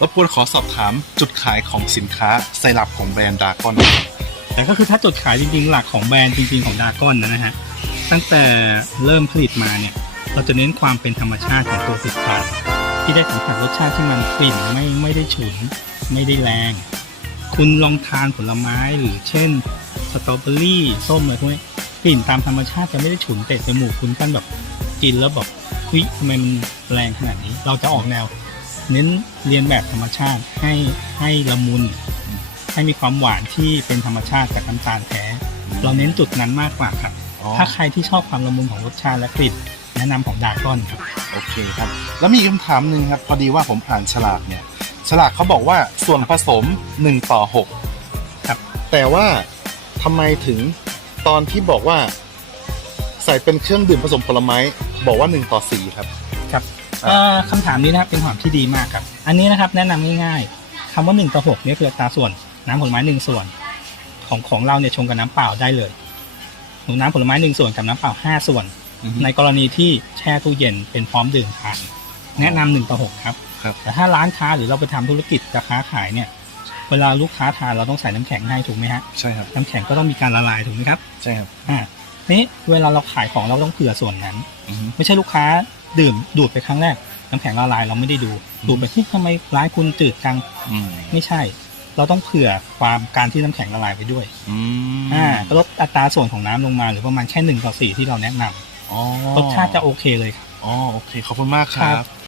รบกวนขอสอบถามจุดขายของสินค้าไซรัปของแบรนด์ดากอนแต่ก็คือถ้าจุดขายจริงๆ หลักของแบรนด์จริงๆของดากอนนะฮะตั้งแต่เริ่มผลิตมาเนี่ยเราจะเน้นความเป็นธรรมชาติของตัวผลิตภัณฑ์ที่ได้สัมผัสรสชาติที่มันกลิ่นไม่ไม่ได้ฉุน ไม่ได้แรง คุณลองทานผลไม้หรือเช่นสตรอเบอรี่ส้มอะไรพวกนี้กลิ่นตามธรรมชาติจะไม่ได้ฉุนเตะจมูกคุณท่านแบบกินแล้วแบบเฮ้ยทำไมมันแรงขนาดนี้ เราจะออกแนว เน้นเรียนแบบธรรมชาติให้ให้ละมุน ให้มีความหวานที่เป็นธรรมชาติจากน้ำตาลแท้ เราเน้นจุดนั้นมากกว่าครับ อ๋อ ถ้าใครที่ชอบความละมุนของรสชาติและกลิ่นแนะนำของดากอนครับ โอเคครับ แล้วมีคำถามหนึ่งครับ พอดีว่าผมอ่านฉลากเนี่ย ฉลากเขาบอกว่าส่วนผสม 1 ต่อ6ครับ แต่ว่าทำไมถึงตอนที่บอกว่า ใส่เป็นเครื่องดื่มผสมผลไม้ บอกว่า 1 ต่อ 4 ครับ ครับครับ เอ่อคำถามนี้นะครับเป็นคำถามที่ดีมากครับ อันนี้นะครับแนะนำง่ายๆคำว่า1ต่อ6เนี่ยคืออัตราส่วนน้ำผลไม้หนึ่งส่วน ของของเราเนี่ยชงกับน้ำเปล่าได้เลยหนูน้ำผลไม้หนึ่งส่วนกับน้ำเปล่าห้าส่วนในกรณีที่แช่ตู้เย็นเป็นพร้อมดื่มทานแนะนำหนึ่งต่อหกครับ ครับ แต่ถ้าร้านค้าหรือเราไปทำธุรกิจจะค้าขายเนี่ย เวลาลูกค้าทานเราต้องใส่น้ำแข็งให้ถูกไหมฮะ ใช่ครับ น้ำแข็งก็ต้องมีการละลายถูกไหมครับ ใช่ครับอ่า นี้เวลาเราขายของเราต้องเผื่อส่วนนั้น อือฮึ ไม่ใช่ลูกค้า ดื่มดูดไปครั้งแรก น้ำแข็งละลายเราไม่ได้ดู ดูดไปที่ทำไมร้านคุณจืดจังอืมไม่ใช่ เราต้องเผื่อความการที่น้ำแข็งละลายไปด้วยอืมอ่าก็ลดอัตราส่วนของน้ำลงมาหรือประมาณแค่หนึ่งต่อสี่ที่เราแนะนำอ๋อรสชาติจะโอเคเลยครับอ๋อโอเคขอบคุณมากคครัรับบ